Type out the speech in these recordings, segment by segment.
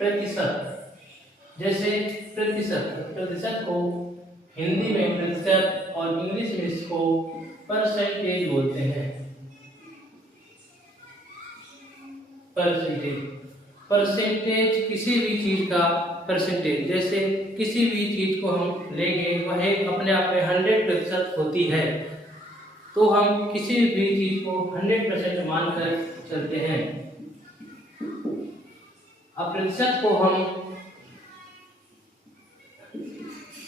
प्रतिशत, जैसे प्रतिशत, प्रतिशत को हिंदी में प्रतिशत और इंग्लिश में इसको परसेंटेज बोलते हैं। परसेंटेज, परसेंटेज किसी भी चीज का परसेंटेज, जैसे किसी भी चीज को हम लेंगे वह अपने आप में 100% होती है, तो हम किसी भी चीज को 100% मानकर चलते हैं। अब प्रतिशत को हम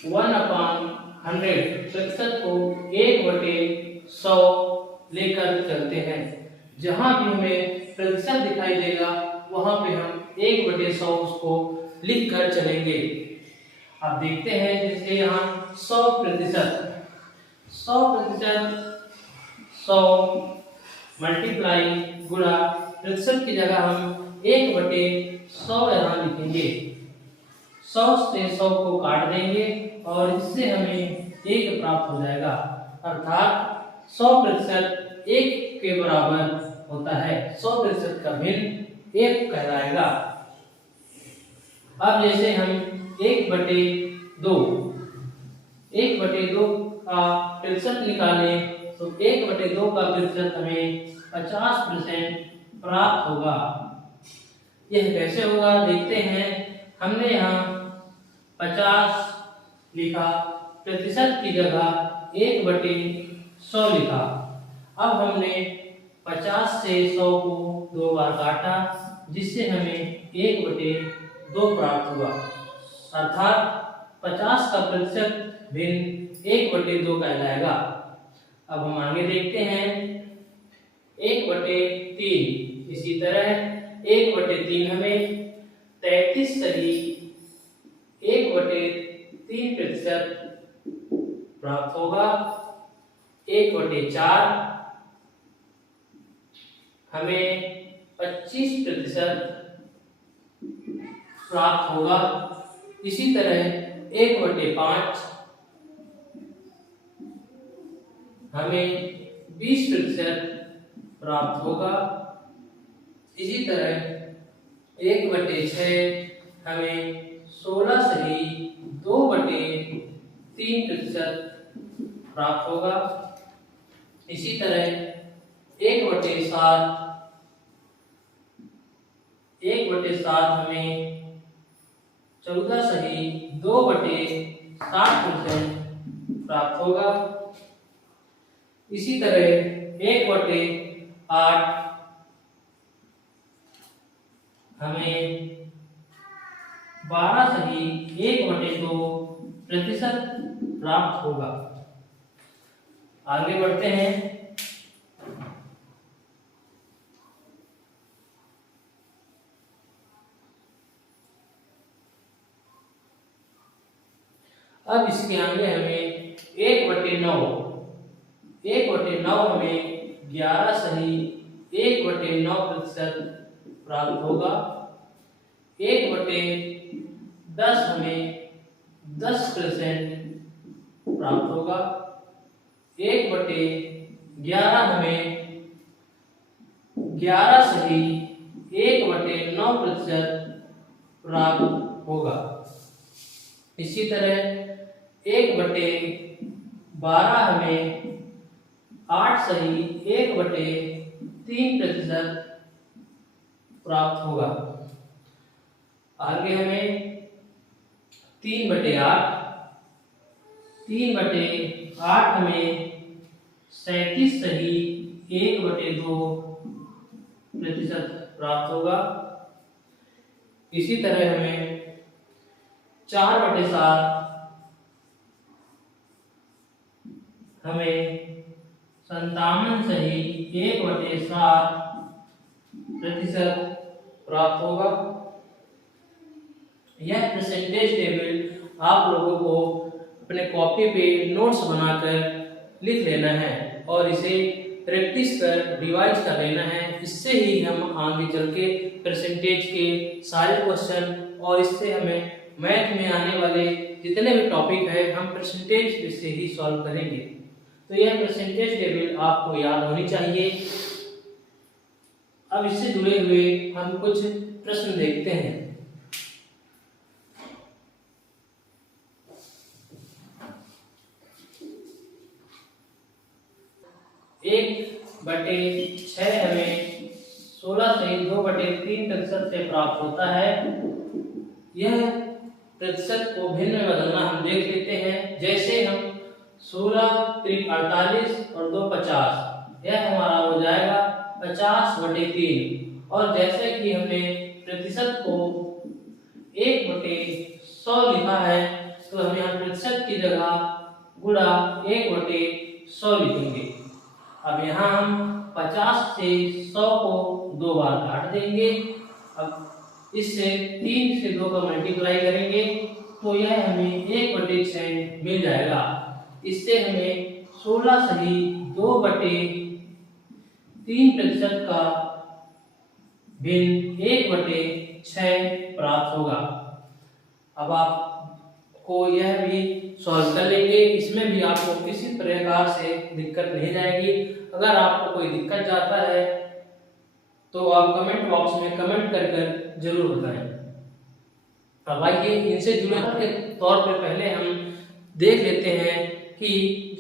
1/100, प्रतिशत को 1/100 लेकर चलते हैं। जहां भी हमें प्रतिशत दिखाई देगा वहां पे हम 1/100 उसको लिख कर चलेंगे। अब देखते हैं जैसे यहाँ 100%, 100%, 100 मल्टीप्लाई गुणा प्रतिशत की जगह हम 1/100 यहाँ लिखेंगे। 100 से 100 को काट देंगे और इससे हमें 1 प्राप्त हो जाएगा, अर्थात 100% 1 के बराबर होता है। 100% का भिन्न 1 कहलाएगा। अब जैसे हम 1/2 का प्रतिशत निकालें तो 1/2 का प्रतिशत हमें 50% प्राप्त होगा। यह कैसे होगा देखते हैं। हमने यहाँ 50 लिखा, प्रतिशत की जगह 1/100 लिखा। अब हमने 50 से 100 को 2 बार काटा, जिससे हमें 1/2 प्राप्त हुआ, अर्थात 50 का प्रतिशत भिन्न 1/2 कहलाएगा। अब हम आगे देखते हैं 1/3। इसी तरह 1/3 हमें 33 सही 1/3 प्रतिशत प्राप्त होगा। 1/4 हमें 25% प्राप्त होगा। इसी तरह 1/5 हमें 20% प्राप्त होगा। इसी तरह 1/6 हमें 16 सही 2/3% प्राप्त होगा। इसी तरह 1/7 हमें 14 सही 2/60% प्राप्त होगा। इसी तरह 1/8 हमें 12 सही 1/2% प्राप्त होगा। आगे बढ़ते हैं। अब इसके आगे हमें 1/9 हमें 11 सही 1/9% प्राप्त होगा। 1/10 हमें 10% प्राप्त होगा। 1/11 हमें 11 सही 1/9% प्राप्त होगा। इसी तरह 1/12 हमें 8 सही 1/3% प्राप्त होगा। आगे हमें 3/8 हमें 37 सही 1/2% प्राप्त होगा। इसी तरह हमें 4/7 हमें 57 सही 1/7% प्राप्त होगा। यह परसेंटेज टेबल आप लोगों को अपने कॉपी पे नोट्स बनाकर लिख लेना है और इसे प्रैक्टिस कर रिवाइज कर लेना है। इससे ही हम आगे चल के परसेंटेज के सारे क्वेश्चन और इससे हमें मैथ में आने वाले जितने भी टॉपिक है हम परसेंटेज से ही सॉल्व करेंगे। तो यह परसेंटेज टेबल आपको याद होनी चाहिए। अब इससे जुड़े हुए हम कुछ प्रश्न देखते हैं। 1/6 हमें 16.2/3% से प्राप्त होता है। यह प्रतिशत को भिन्न में बदलना हम देख लेते हैं। जैसे हम 16 × 48 और 2 50, यह हमारा हो जाएगा 50/3। और जैसे कि हमने प्रतिशत को 1/100 लिखा है, तो हम यहाँ प्रतिशत की जगह गुणा 1/100 लिखेंगे। अब यहाँ हम 50 से 100 को 2 बार काट देंगे। अब इससे 3 से 2 का मल्टीप्लाई करेंगे तो यह हमें 1/6 मिल जाएगा। इससे हमें 16.2/3% का भिन्न 1/6 प्राप्त होगा। अब आपको यह भी सॉल्व कर लेंगे। इसमें भी आपको किसी प्रकार से दिक्कत नहीं जाएगी। अगर आपको कोई दिक्कत जाता है तो आप कमेंट बॉक्स में कमेंट कर जरूर बताएं। अब आइए इनसे जुड़े के तौर पर पहले हम देख लेते हैं कि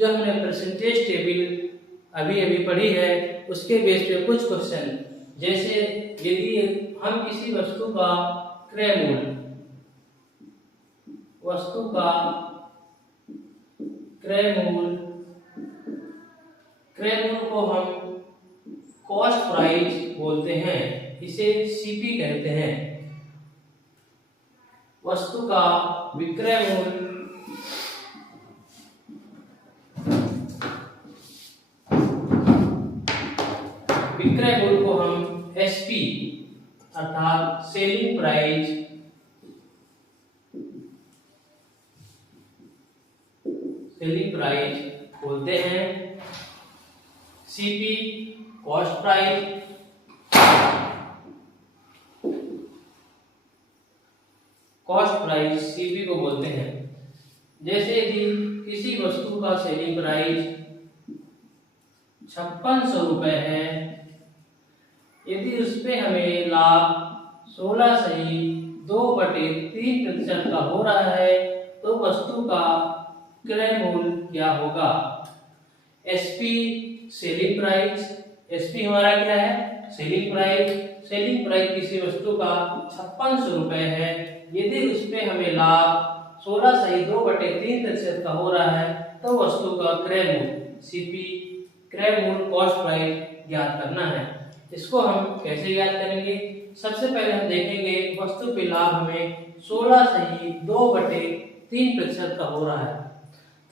जो हमने परसेंटेज टेबल अभी पढ़ी है उसके बेस पे कुछ क्वेश्चन, जैसे यदि हम किसी वस्तु का क्रय मूल्य को हम कॉस्ट प्राइस बोलते हैं, इसे सीपी कहते हैं। वस्तु का विक्रय मूल्य को हम एसपी अर्थात सेलिंग प्राइस बोलते हैं। सीपी कॉस्ट प्राइस सीपी को बोलते हैं। जैसे कि किसी वस्तु का सेलिंग प्राइस 5600 रुपए है, यदि उस पे हमें लाभ 16.2/3% का हो रहा है तो वस्तु का क्रय मूल्य क्या होगा? एसपी सेलिंग प्राइस, एसपी हमारा क्या है? सेलिंग प्राइस किसी वस्तु का 5600 रुपए है, यदि उस पे हमें लाभ 16.2/3% का हो रहा है तो वस्तु का क्रय मूल्य सीपी क्रय मूल्य कॉस्ट प्राइस ज्ञात करना है। इसको हम कैसे ज्ञात करेंगे? सबसे पहले हम देखेंगे वस्तु पे लाभ हमें 16.2/3% का हो रहा है।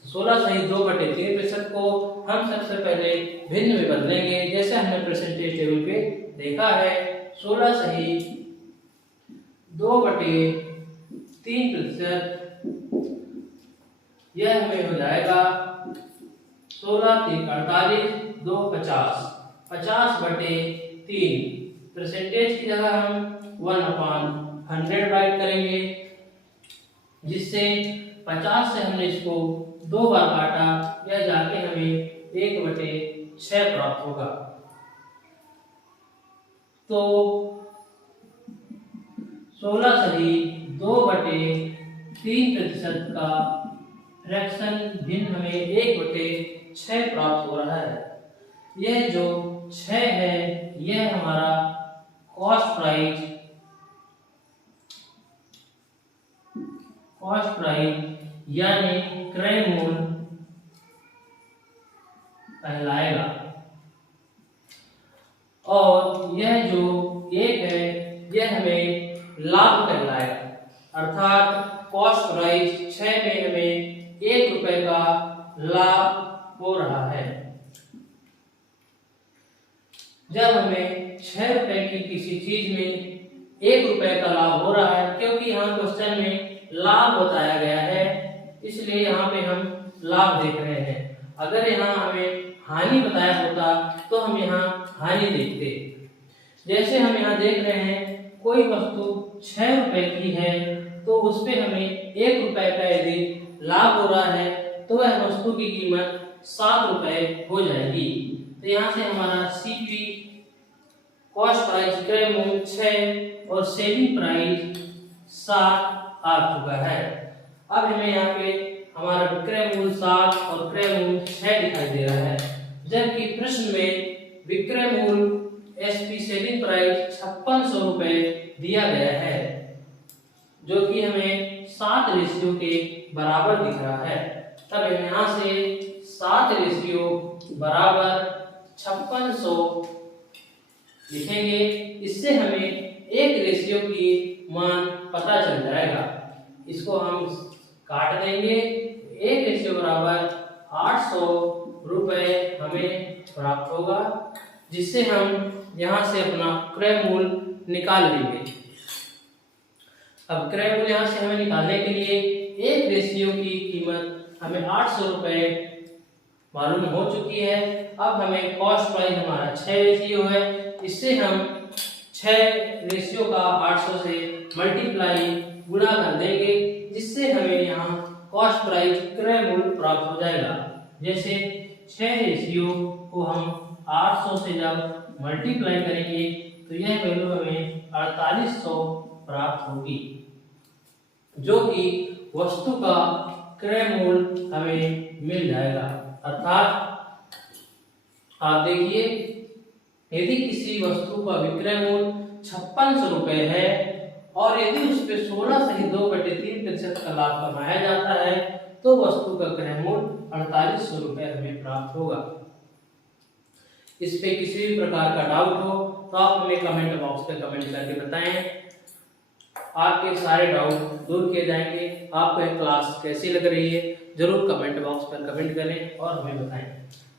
16.2/3% को हम सबसे पहले भिन्न में बदलेंगे। जैसे हमने परसेंटेज टेबल पे देखा है 16.2/3%, यह हमें हो जाएगा 16 × 48 2 50, 50/3। परसेंटेज की जगह हम 1/100 राइट करेंगे, जिससे 50 से हमने इसको 2 बार काटा, यह जाके हमें 1/6 प्राप्त होगा। तो 16.2/3% का फ्रैक्शन भिन्न हमें 1/6 प्राप्त हो रहा है। यह जो 6 है यह हमारा कॉस्ट प्राइस यानी क्रय मूल्य कहलाएगा। और यह जो 1 है यह हमें लाभ कहलाएगा, अर्थात कॉस्ट प्राइस 6 में हमें 1 रुपए का लाभ हो रहा है। जब हमें 6 रुपए की किसी चीज में 1 रुपए का लाभ हो रहा है, क्योंकि यहाँ क्वेश्चन में लाभ बताया गया है इसलिए यहाँ पे हम लाभ देख रहे हैं। अगर यहाँ हमें हानि बताया होता तो हम यहाँ हानि देखते। जैसे हम यहाँ देख रहे हैं कोई वस्तु 6 रुपए की है तो उस पे हमें 1 रुपए का यदि लाभ हो रहा है तो वह वस्तु की कीमत 7 रुपए हो जाएगी। तो यहाँ से हमारा सीपी कॉस्ट प्राइस क्रय मूल्य 6 और सेलिंग प्राइस 7 आ चुका है। अब हमें यहाँ पे हमारा विक्रय मूल्य 7 और क्रय मूल्य 6 दिखाई दे रहा है। जबकि प्रश्न में विक्रय मूल्य एसपी सेलिंग प्राइस 5600 रुपए दिया गया है, जो कि हमें 7 रेशियो के बराबर दिख रहा है। तब हम यहाँ से 7 रेशियो बराबर 5600 लिखेंगे। इससे हमें एक रेशियो की मान पता चल जाएगा। इसको हम काट देंगे। एक रेशियो बराबर 800 रुपए हमें प्राप्त होगा, जिससे हम यहाँ से अपना क्रय मूल्य निकाल लेंगे। अब क्रय मूल्य यहाँ से हमें निकालने के लिए एक रेशियो की कीमत हमें 800 रुपए मालूम हो चुकी है। अब हमें कॉस्ट प्राइस हमारा 6 रेशियो है। इससे हम 6 रेशियो का 800 से मल्टीप्लाई गुणा कर देंगे, जिससे हमें यहाँ कॉस्ट प्राइस क्रय मूल्य प्राप्त हो जाएगा। जैसे 6 रेशियो को हम 800 से जब मल्टीप्लाई करेंगे तो यह वैल्यू हमें 4800 प्राप्त होगी, जो कि वस्तु का क्रय मूल्य हमें मिल जाएगा। अर्थात आप देखिए, यदि किसी वस्तु का विक्रय मूल्य 5600 रुपए है और यदि उस पर 16 सही 2/3% का लाभ कमाया जाता है तो वस्तु का क्रय मूल्य 4800 रुपए हमें प्राप्त होगा। इस पे किसी भी प्रकार का डाउट हो तो आप हमें कमेंट बॉक्स पे कमेंट करके बताएं। आपके सारे डाउट दूर किए जाएंगे। आपको यह क्लास कैसी लग रही है जरूर कमेंट बॉक्स पर कमेंट करें और हमें बताएं।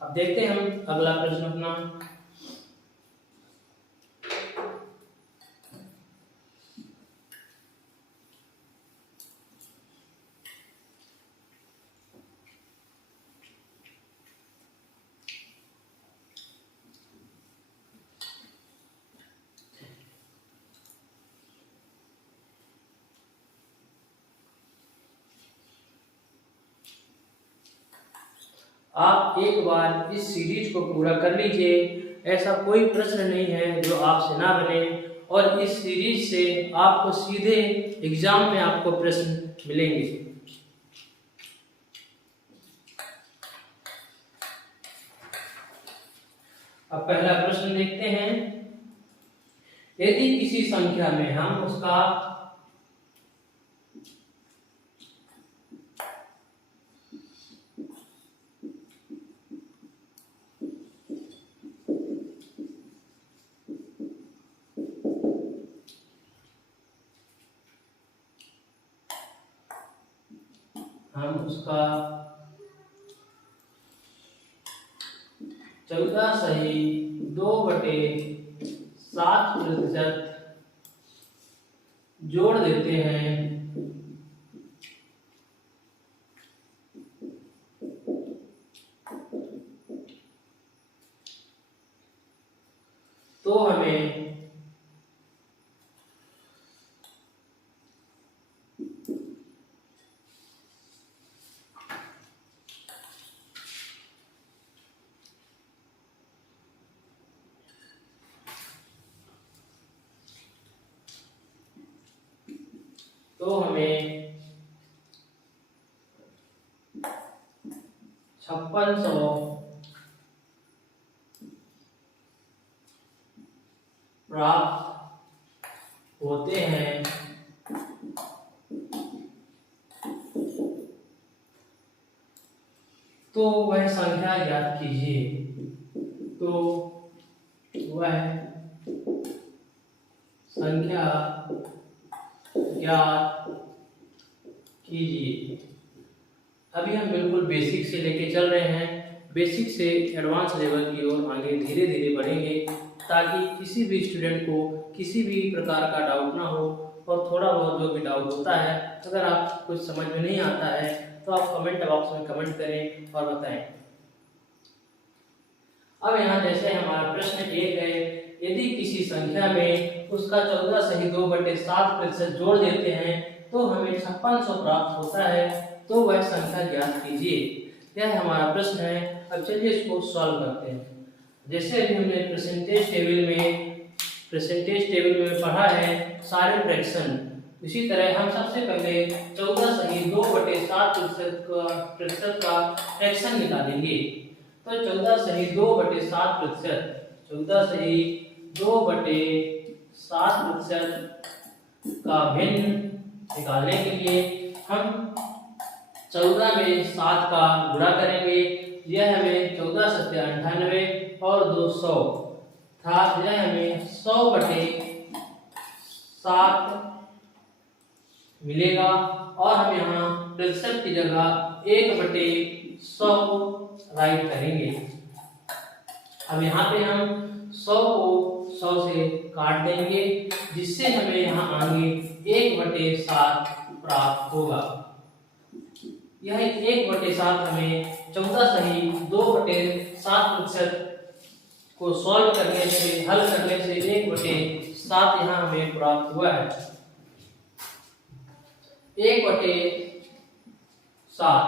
अब देखते हैं हम अगला प्रश्न अपना। आप एक बार इस सीरीज को पूरा कर लीजिए। ऐसा कोई प्रश्न नहीं है जो आपसे ना बने, और इस सीरीज से आपको सीधे एग्जाम में आपको प्रश्न मिलेंगे। अब पहला प्रश्न देखते हैं। यदि किसी संख्या में हम उसका हम उसका 14.7% जोड़ देते हैं तो हमें हमें 5600 प्राप्त होते हैं। तो वह संख्या ज्ञात कीजिए। तो वह संख्या ज्ञात कीजिए। अभी हम बिल्कुल बेसिक से लेके चल रहे हैं। बेसिक से एडवांस लेवल की ओर आगे धीरे धीरे बढ़ेंगे, ताकि किसी भी स्टूडेंट को किसी भी प्रकार का डाउट ना हो। और थोड़ा बहुत जो भी डाउट होता है, अगर आप कुछ समझ में नहीं आता है तो आप कमेंट बॉक्स में कमेंट करें और बताएं। अब यहाँ जैसे हमारा प्रश्न 1 है, यदि किसी संख्या में उसका 14 सही 2/7% जोड़ देते हैं तो हमें 5600 प्राप्त होता है, तो वह संख्या ज्ञात कीजिए। यह हमारा प्रश्न है। अब चलिए इसको सॉल्व करते हैं। जैसे अभी हमने परसेंटेज टेबल में पढ़ा है सारे फ्रैक्शन, इसी तरह हम सबसे पहले 14 सही 2/7% का फ्रैक्शन निकालेंगे। तो 14/2/7%, 14/2/7% का भिन्न निकालने के लिए हम 14 में 7 का गुणा करेंगे। यह हमें 14×7 = 98 और 200 था। यह हमें 100/7 मिलेगा और हम यहाँ प्रतिशत की जगह 1/100 राइट करेंगे। अब यहाँ पे हम 100 को 100 से काट देंगे, जिससे हमें यहाँ आगे 1/7 प्राप्त होगा। यह 1/7 हमें 14/2/7% को सॉल्व करने से, हल करने से 1/7 यहाँ हमें प्राप्त हुआ है। 1/7।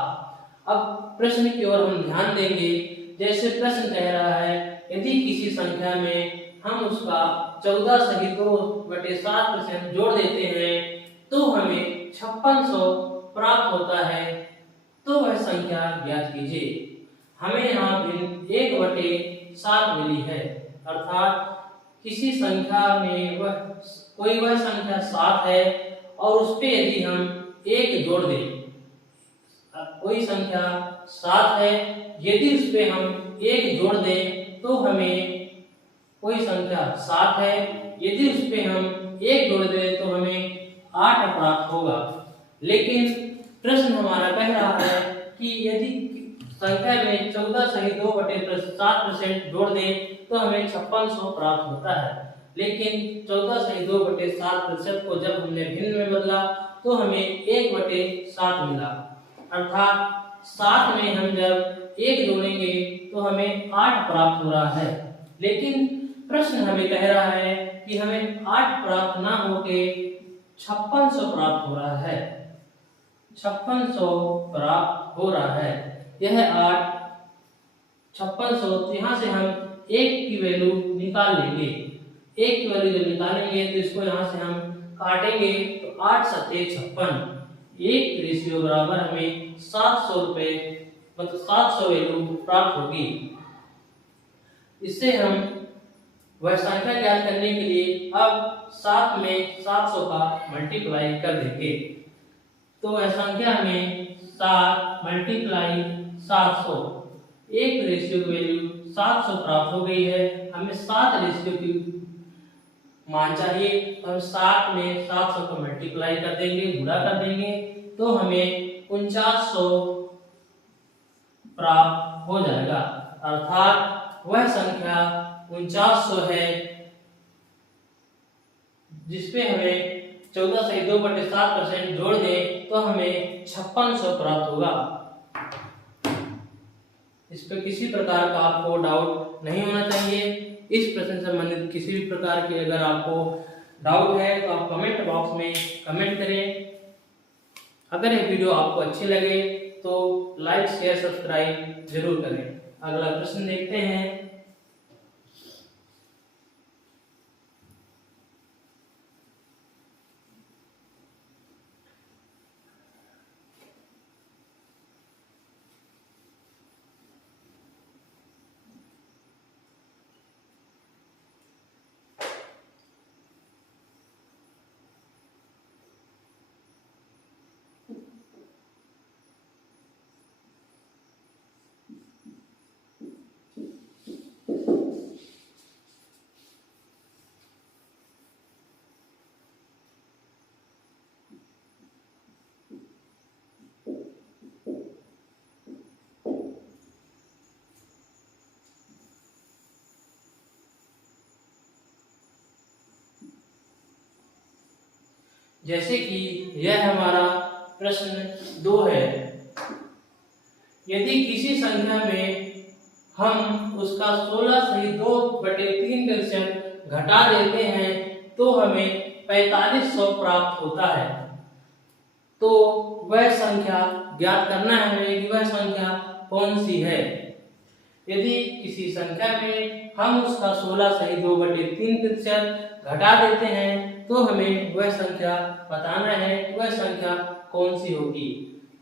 अब प्रश्न की ओर हम ध्यान देंगे। जैसे प्रश्न कह रहा है, यदि किसी संख्या में हम उसका 14/2/7% जोड़ देते हैं तो हमें 5600 प्राप्त होता है, तो वह संख्या ज्ञात कीजिए। हमें यहाँ भिन्न 1/7 मिली है, अर्थात किसी संख्या में कोई संख्या 7 है और उस पे यदि हम 1 जोड़ दें, कोई संख्या 7 है, यदि उस पे हम 1 जोड़ दें तो हमें कोई संख्या 7 है, यदि उस पे हम 1 जोड़ दें तो हमें 8 प्राप्त होगा। लेकिन प्रश्न हमारा कह रहा है कि यदि संख्या में 14/2/7% जोड़ दें तो हमें 5600 प्राप्त होता है। लेकिन 14/2/7% को जब हमने भिन्न में बदला तो हमें 1/7 मिला, अर्थात 7 में हम जब 1 जोड़ेंगे तो हमें 8 प्राप्त हो रहा है। लेकिन प्रश्न हमें कह रहा है कि हमें 8 प्राप्त ना होके 5600 प्राप्त हो रहा है। 5600 प्राप्त हो रहा है। यह 8 5600, यहाँ से हम 1 की वैल्यू निकाल लेंगे। 1 की वैल्यू जब निकालेंगे तो इसको यहाँ से हम काटेंगे तो 8 × 7 = 56। 1 रेशियो बराबर हमें 700 रुपए, मतलब 700 वैल्यू प्राप्त होगी। इससे हम वह संख्या ज्ञात करने के लिए अब 7 में 700 का मल्टीप्लाई कर देंगे। तो वह संख्या हमें 7 × 700, 1 रेशियो की वैल्यू 700 प्राप्त हो गई है। हमें 7 रेशियो की मान चाहिए, तो हम 7 में 700 को मल्टीप्लाई कर देंगे, गुणा कर देंगे, तो हमें 4900 प्राप्त हो जाएगा। अर्थात वह संख्या 4900 है, जिसपे हमें 14/2/7% जोड़ दें तो हमें 5600 प्राप्त होगा। इस पे किसी प्रकार का आपको डाउट नहीं होना चाहिए। इस प्रश्न से संबंधित किसी भी प्रकार की अगर आपको डाउट है तो आप कमेंट बॉक्स में कमेंट करें। अगर यह वीडियो आपको अच्छी लगे तो लाइक, शेयर, सब्सक्राइब जरूर करें। अगला प्रश्न देखते हैं। जैसे कि यह हमारा प्रश्न 2 है। यदि किसी संख्या में हम उसका 16/2/3% घटा देते हैं तो हमें 4500 प्राप्त होता है। तो वह संख्या ज्ञात करना है हमें कि वह संख्या कौन सी है। यदि किसी संख्या में हम उसका 16/2/3% घटा देते हैं तो हमें वह संख्या बताना है कि वह संख्या कौन सी होगी।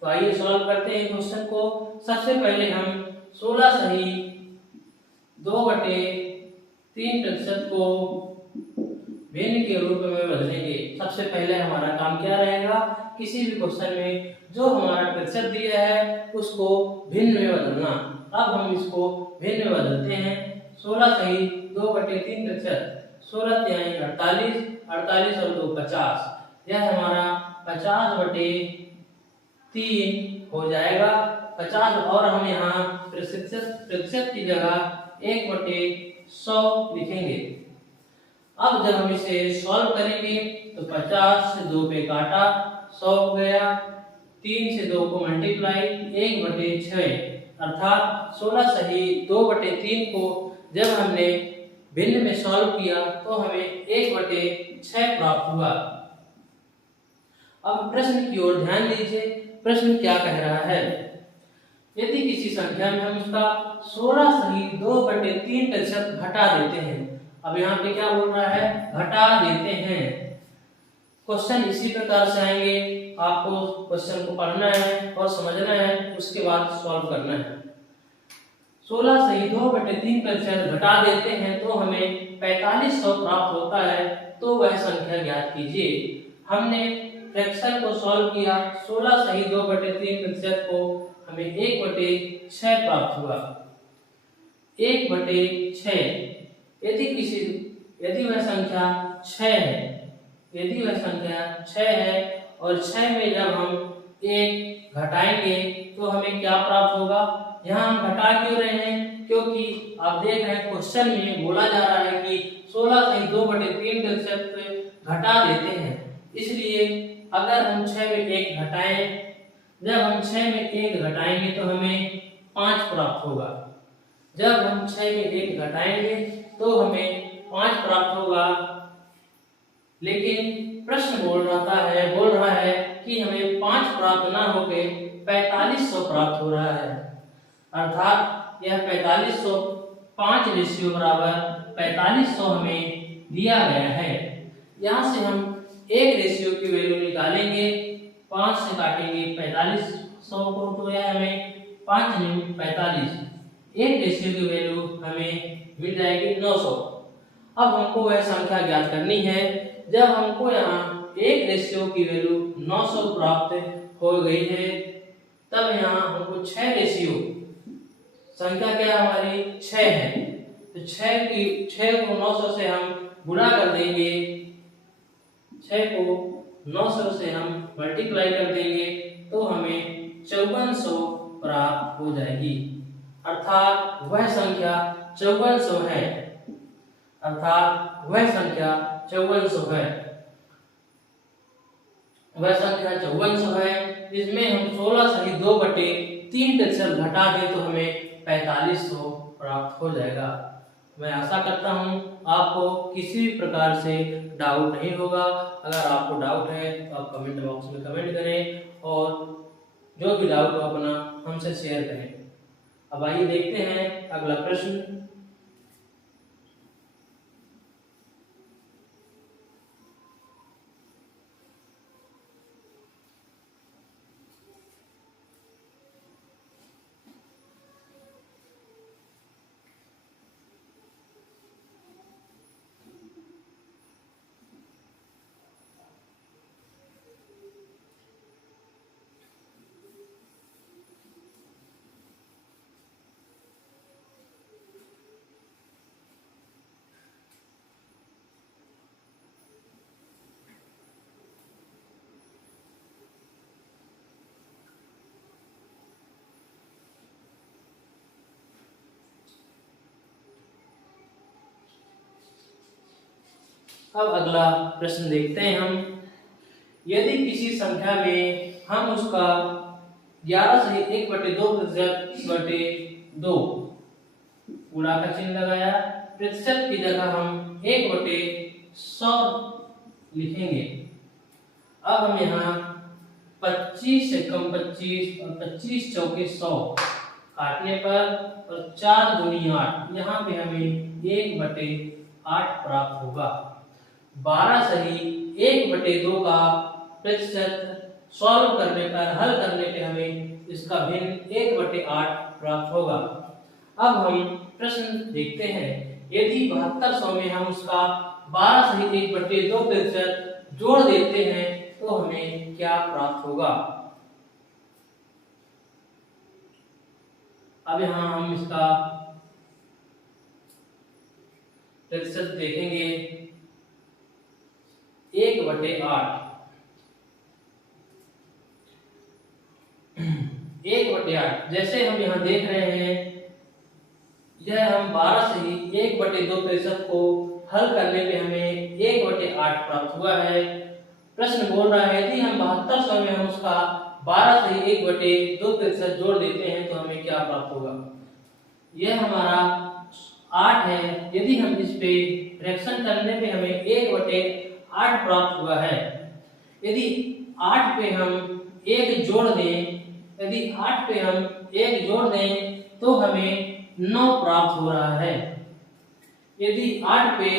तो आइए सॉल्व करते हैं क्वेश्चन को। सबसे पहले हम 16 सही 2/3% को भिन्न के रूप में बदलेंगे। सबसे पहले हमारा काम क्या रहेगा, किसी भी क्वेश्चन में जो हमारा प्रतिशत दिया है उसको भिन्न में बदलना। अब हम इसको भिन्न में बदलते हैं। 16 सही 2/3%, 16 तिहाई 48, 48 और 2 50। यह हमारा 50/3 हो जाएगा। 50 और हम यहाँ प्रतिशत की जगह 1/100 लिखेंगे। अब जब हम इसे सॉल्व करेंगे तो 50 से 2 पे काटा, 100 हो गया। 3 से 2 को मल्टीप्लाई, 1/6 अर्थात 16 सही 2/3 को जब हमने भिन्न में सॉल्व किया तो हमें 1/6 प्राप्त हुआ। अब प्रश्न की ओर ध्यान दीजिए, प्रश्न क्या कह रहा है। यदि किसी संख्या में हम उसका 16 सही 2/3% घटा देते हैं। अब यहाँ पे क्या बोल रहा है, घटा देते हैं। क्वेश्चन इसी प्रकार से आएंगे, आपको क्वेश्चन को पढ़ना है और समझना है, उसके बाद सॉल्व करना है। 16 सही 2/3% घटा देते हैं तो हमें 4500 प्राप्त होता है। तो वह संख्या ज्ञात कीजिए। हमने फ्रैक्शन को सॉल्व किया, 16 सही 2/3% को हमें 1/6 प्राप्त हुआ। 1/6 यदि वह संख्या 6 है, यदि वह संख्या 6 है और 6 में जब हम 1 घटाएंगे तो हमें क्या प्राप्त होगा। यहाँ हम घटा क्यों रहे हैं, क्योंकि आप देख रहे हैं क्वेश्चन में बोला जा रहा है कि 16 सही 2/3% घटा देते हैं। इसलिए अगर हम 6 में 1 घटाएं, जब हम 6 में 1 घटाएंगे तो हमें 5 प्राप्त होगा। जब हम 6 में 1 घटाएंगे तो हमें 5 प्राप्त होगा। लेकिन प्रश्न बोल रहा है कि हमें 5 प्राप्त ना होके 4500 प्राप्त हो रहा है। अर्थात यह 4500 5 रेशियो बराबर 4500 हमें दिया गया है। यहाँ से हम एक रेशियो की वैल्यू निकालेंगे, 5 से काटेंगे 4500 को तो यह हमें 5 × 45, एक रेशियो की वैल्यू हमें मिल जाएगी 900। अब हमको वह संख्या ज्ञात करनी है। जब हमको यहाँ एक रेशियो की वैल्यू 900 प्राप्त हो गई है, तब यहाँ हमको 6 रेशियो संख्या क्या हमारी 6 है, तो 6 को 900 से हम गुणा कर देंगे, 6 को 900 से हम मल्टीप्लाई कर देंगे तो हमें 5400 प्राप्त हो जाएगी। अर्थात वह संख्या 5400 है। अर्थात वह संख्या 5400 है। वह संख्या 5400 है। इसमें हम 16 सही 2/3% घटा दें तो हमें 4500 प्राप्त हो जाएगा। मैं आशा करता हूं आपको किसी भी प्रकार से डाउट नहीं होगा। अगर आपको डाउट है तो आप कमेंट बॉक्स में कमेंट करें और जो भी डाउट हो अपना हमसे शेयर करें। अब आइए देखते हैं अगला प्रश्न। अब अगला प्रश्न देखते हैं हम। यदि किसी संख्या में हम उसका 11 सही 1/2% गुणा का चिन्ह लगाया, प्रतिशत की जगह हम 1/100 लिखेंगे। अब हम यहाँ 25 से कम 25 और 25 चौके 100 काटने पर और 4 दूनी 8, यहाँ पे हमें 1/8 प्राप्त होगा। 12 सही 1/2 का प्रतिशत सॉल्व करने पर, हल करने पे हमें इसका भिन्न 1/8 प्राप्त होगा। अब हम प्रश्न देखते हैं। यदि 7200 में हम उसका 12 - 1/2% जोड़ देते हैं तो हमें क्या प्राप्त होगा। अब यहाँ हम इसका प्रतिशत देखेंगे। 1/8 1/8 जैसे हम यहाँ देख रहे हैं, यह हम 12 से ही 1/2% को हल करने पे हमें 1/8 प्राप्त हुआ है। प्रश्न बोल रहा है यदि हम 7200 में हम उसका 12 से ही 1/2% जोड़ देते हैं तो हमें क्या प्राप्त होगा। यह हमारा 8 है। यदि हम इस पे फ्रैक्शन करने पे हमें 1/8 प्राप्त हुआ है। यदि 8 पे हम 1 जोड़ दें, यदि 8 पे हम 1 जोड़ दें तो हमें 9 प्राप्त हो रहा है। यदि 8 पे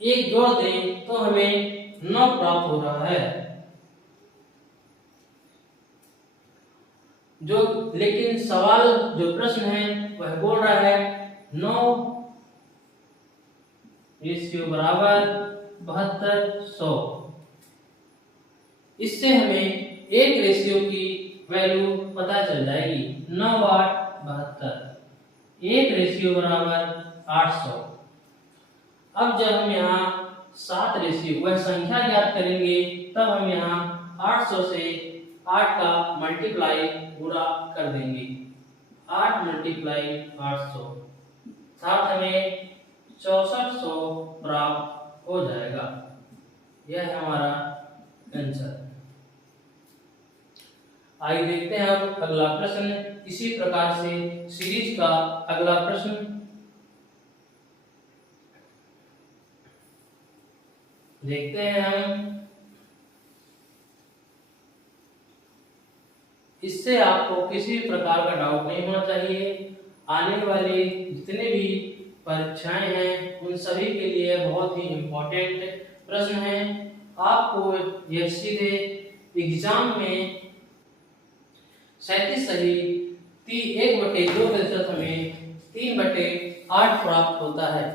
1 जोड़ दें तो हमें 9 प्राप्त हो रहा है। लेकिन सवाल जो प्रश्न है वह बोल रहा है 9 रेशियो बराबर 7200। इससे हमें एक रेशियो की वैल्यू पता चल जाएगी। 9/8 72 एक रेशियो बराबर 800। अब जब हम यहाँ 7 रेशियो वह संख्या ज्ञात करेंगे तब हम यहाँ 800 से 8 का मल्टीप्लाई गुणा कर देंगे। 8 × 800 साथ हमें 6400 प्राप्त हो जाएगा। यह है हमारा आंसर। आइए देखते हैं अब अगला प्रश्न। इसी प्रकार से सीरीज का अगला प्रश्न देखते हैं हम। इससे आपको किसी प्रकार का डाउट नहीं होना चाहिए। आने वाले जितने भी परीक्षाएं हैं उन सभी के लिए बहुत ही इम्पोर्टेंट प्रश्न हैं। आपको यह सीधे एग्जाम में 37 सही 1/2% हमें 3/8 प्राप्त होता है।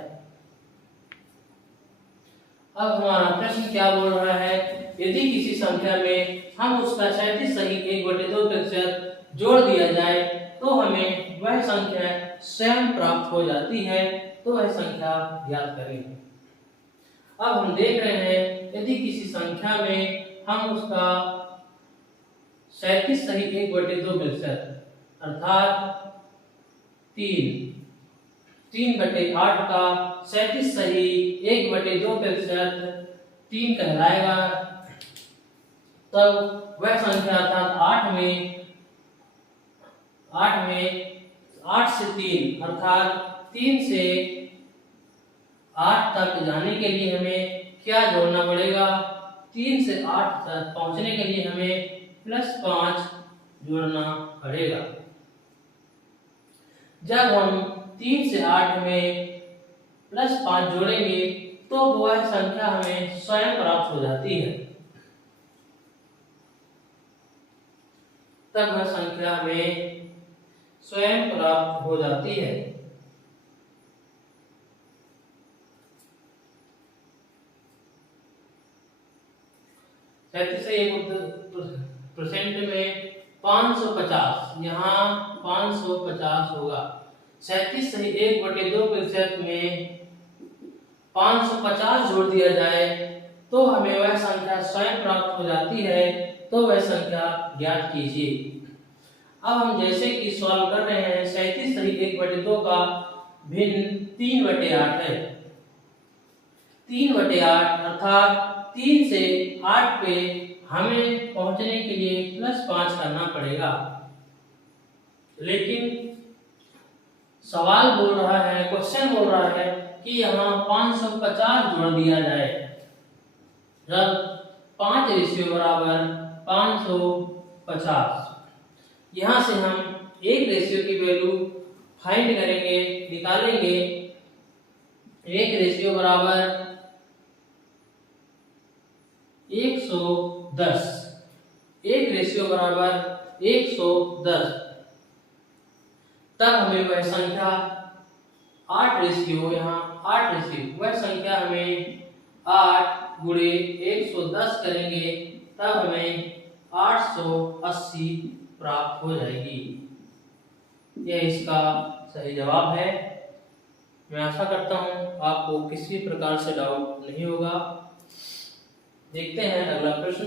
अब हमारा प्रश्न क्या बोल रहा है, यदि किसी संख्या में हम उसका 37 सही 1/2% जोड़ दिया जाए तो हमें वह संख्या स्वयं प्राप्त हो जाती है, तो वह संख्या ज्ञात करें। अब हम देख रहे हैं यदि किसी संख्या में हम उसका 37 सही 1/2% अर्थात 3/8 का 37 सही 1/2% 3 कहलाएगा। तब वह संख्या अर्थात 8 से 3 अर्थात 3 से 8 तक जाने के लिए हमें क्या जोड़ना पड़ेगा। 3 से 8 तक पहुंचने के लिए हमें +5 जोड़ना पड़ेगा। जब हम 3 से 8 में +5 जोड़ेंगे तो वह संख्या हमें स्वयं प्राप्त हो जाती है। तब वह संख्या हमें स्वयं प्राप्त हो जाती है। % में 550, यहाँ 550 होगा। 37 सही 1/2% में 550 जोड़ दिया जाए तो हमें वह संख्या स्वयं प्राप्त हो जाती है, तो वह संख्या ज्ञात कीजिए। अब हम जैसे कि सॉल्व कर रहे हैं, 37 सही 1/2 का भिन्न 3/8 है। 3/8 अर्थात 3 से 8 पे हमें पहुंचने के लिए +5 करना पड़ेगा। लेकिन सवाल बोल रहा है, क्वेश्चन बोल रहा है कि यहाँ 550 जोड़ दिया जाए। जब 5 रेशियो बराबर 550, यहाँ से हम एक रेशियो की वैल्यू फाइंड करेंगे, निकालेंगे। एक रेशियो बराबर 110, एक रेशियो बराबर 110। तब हमें वह संख्या 8 रेशियो, यहाँ 8 रेशियो, वह संख्या हमें 8 गुणे 110 करेंगे तब हमें 880 प्राप्त हो जाएगी। यह इसका सही जवाब है। मैं आशा करता हूँ आपको किसी प्रकार से डाउट नहीं होगा। देखते हैं अगला प्रश्न।